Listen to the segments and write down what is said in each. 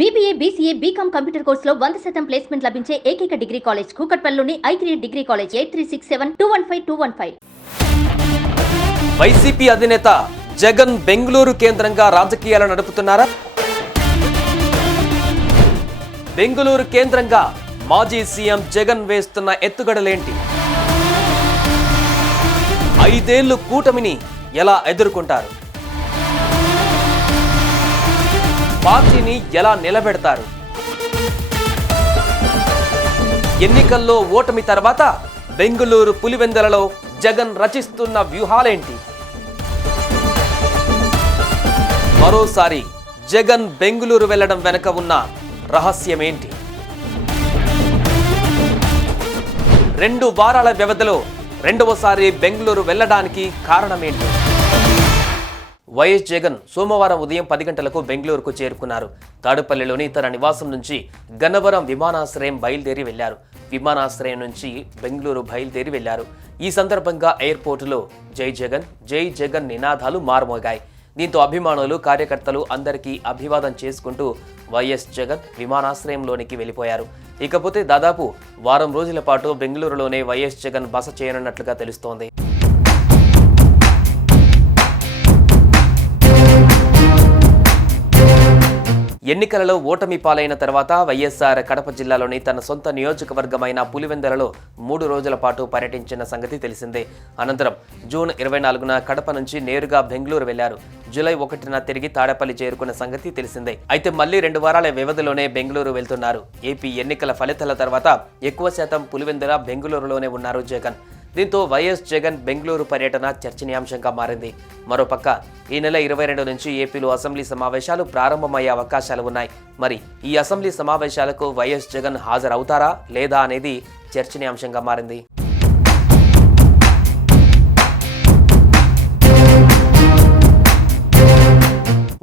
BBA, BCA, BCom computer కోర్సులో 100% placement లభించే ఏకైక డిగ్రీ కాలేజ్ కూకట్పల్లిలోని I3 డిగ్రీ కాలేజ్ 8367215215. వైసీపీ అధినేత జగన్ బెంగళూరు కేంద్రంగా రాజకీయాలు నడుపుతున్నారా? బెంగళూరు కేంద్రంగా మాజీ సీఎం జగన్ వేస్తున్న ఎత్తుగడలేంటి? 5 ఏళ్లు కూటమిని ఎలా ఎదుర్కొంటారు? పార్టీని ఎలా నిలబెడతారు? ఎన్నికల్లో ఓటమి తర్వాత బెంగళూరు పులివెందులలో జగన్ రచిస్తున్న వ్యూహాలేంటి? మరోసారి జగన్ బెంగళూరు వెళ్లడం వెనుక ఉన్న రహస్యమేంటి? 2 వారాల వ్యవధిలో రెండవసారి బెంగళూరు వెళ్లడానికి కారణమేంటి? వైఎస్ జగన్ సోమవారం ఉదయం 10 గంటలకు బెంగళూరుకు చేరుకున్నారు. తాడేపల్లిలోని తన నివాసం నుంచి గన్నవరం విమానాశ్రయం బయలుదేరి వెళ్లారు. విమానాశ్రయం నుంచి బెంగళూరు బయలుదేరి వెళ్లారు. ఈ సందర్భంగా ఎయిర్పోర్టులో జై జగన్ నినాదాలు మారుమోగాయి. దీంతో అభిమానులు, కార్యకర్తలు అందరికీ అభివాదం చేసుకుంటూ వైఎస్ జగన్ విమానాశ్రయంలోనికి వెళ్లిపోయారు. ఇకపోతే దాదాపు వారం రోజుల పాటు బెంగళూరులోనే వైఎస్ జగన్ బస చేయనున్నట్లుగా తెలుస్తోంది. ఎన్నికలలో ఓటమి పాలైన తర్వాత వైఎస్ఆర్ కడప జిల్లాలోని తన సొంత నియోజకవర్గమైన పులివెందులలో 3 రోజుల పాటు పర్యటించిన సంగతి తెలిసిందే. అనంతరం జూన్ 24న కడప నుంచి నేరుగా బెంగళూరు వెళ్లారు. జూలై 1న తిరిగి తాడేపల్లి చేరుకున్న సంగతి తెలిసిందే. అయితే మళ్లీ 2 వారాల వ్యవధిలోనే బెంగళూరు వెళ్తున్నారు. ఏపీ ఎన్నికల ఫలితాల తర్వాత ఎక్కువ శాతం పులివెందుల బెంగళూరులోనే ఉన్నారు జగన్. దీంతో వైఎస్ జగన్ బెంగళూరు పర్యటన చర్చనీయాంశంగా మారింది. మరోపక్క ఈ నెల 22 నుంచి ఏపీలో అసెంబ్లీ సమావేశాలు ప్రారంభమయ్యే అవకాశాలు ఉన్నాయి. మరి ఈ అసెంబ్లీ సమావేశాలకు వైఎస్ జగన్ హాజరవుతారా లేదా అనేది చర్చనీయాంశంగా మారింది.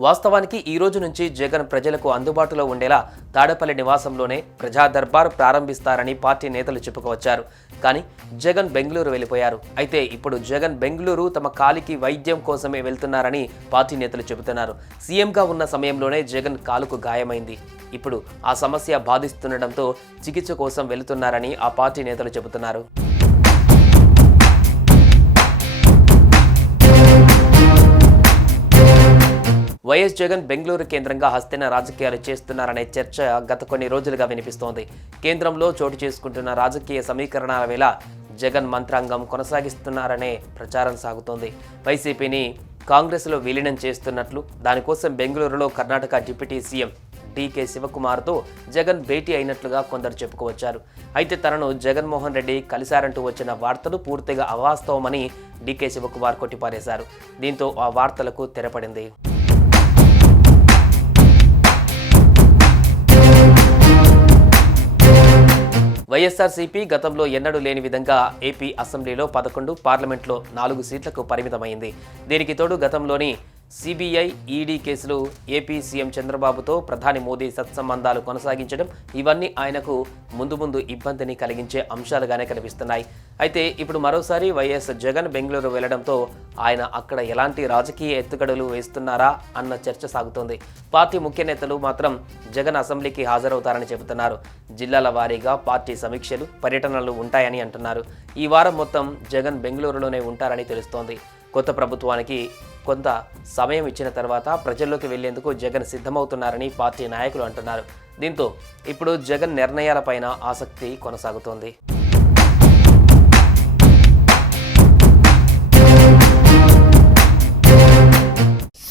వాస్తవానికి ఈ రోజు నుంచి జగన్ ప్రజలకు అందుబాటులో ఉండేలా తాడేపల్లి నివాసంలోనే ప్రజా దర్బార్ ప్రారంభిస్తారని పార్టీ నేతలు చెప్పుకొచ్చారు. కానీ జగన్ బెంగళూరు వెళ్లిపోయారు. అయితే ఇప్పుడు జగన్ బెంగళూరు తమ కాలికి వైద్యం కోసమే వెళ్తున్నారని పార్టీ నేతలు చెబుతున్నారు. సీఎంగా ఉన్న సమయంలోనే జగన్ కాలుకు గాయమైంది. ఇప్పుడు ఆ సమస్య బాధిస్తుండటంతో చికిత్స కోసం వెళుతున్నారని ఆ పార్టీ నేతలు చెబుతున్నారు. వైఎస్ జగన్ బెంగళూరు కేంద్రంగా హస్తన రాజకీయాలు చేస్తున్నారనే చర్చ గత కొన్ని రోజులుగా వినిపిస్తోంది. కేంద్రంలో చోటు చేసుకుంటున్న రాజకీయ సమీకరణాల వేళ జగన్ మంత్రాంగం కొనసాగిస్తున్నారనే ప్రచారం సాగుతోంది. వైసీపీని కాంగ్రెస్లో విలీనం చేస్తున్నట్లు, దానికోసం బెంగళూరులో కర్ణాటక డిప్యూటీ సీఎం డీకే శివకుమార్తో జగన్ భేటీ అయినట్లుగా కొందరు చెప్పుకోవచ్చారు. అయితే తనను జగన్మోహన్ రెడ్డి కలిశారంటూ వచ్చిన వార్తలు పూర్తిగా అవాస్తవమని డీకే శివకుమార్ కొట్టిపారేశారు. దీంతో ఆ వార్తలకు తెరపడింది. వైఎస్ఆర్సీపీ గతంలో ఎన్నడూ లేని విధంగా ఏపీ అసెంబ్లీలో 11, పార్లమెంట్లో 4 సీట్లకు పరిమితమైంది. దీనికి తోడు గతంలోని సిబిఐ, ఈడీ కేసులు, ఏపీ సీఎం చంద్రబాబుతో ప్రధాని మోదీ సత్సంబంధాలు కొనసాగించడం, ఇవన్నీ ఆయనకు ముందు ఇబ్బందిని కలిగించే అంశాలుగానే కనిపిస్తున్నాయి. అయితే ఇప్పుడు మరోసారి వైఎస్ జగన్ బెంగళూరు వెళ్లడంతో ఆయన అక్కడ ఎలాంటి రాజకీయ ఎత్తుగడలు వేస్తున్నారా అన్న చర్చ సాగుతోంది. పార్టీ ముఖ్య నేతలు మాత్రం జగన్ అసెంబ్లీకి హాజరవుతారని చెబుతున్నారు. జిల్లాల వారీగా పార్టీ సమీక్షలు, పర్యటనలు ఉంటాయని అంటున్నారు. ఈ వారం మొత్తం జగన్ బెంగళూరులోనే ఉంటారని తెలుస్తోంది. కొత్త ప్రభుత్వానికి కొంత సమయం ఇచ్చిన తర్వాత ప్రజల్లోకి వెళ్లేందుకు జగన్ సిద్ధమవుతున్నారని పార్టీ నాయకులు అంటున్నారు. దీంతో ఇప్పుడు జగన్ నిర్ణయాలపైన ఆసక్తి కొనసాగుతోంది.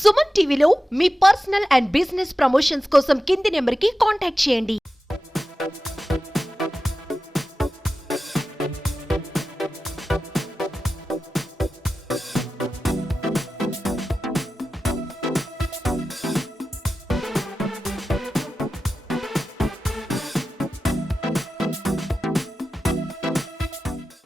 సుమన్ టీవీలో మీ పర్సనల్ అండ్ బిజినెస్ ప్రమోషన్స్ కోసం కింది నెంబర్కి కాంటాక్ట్ చేయండి.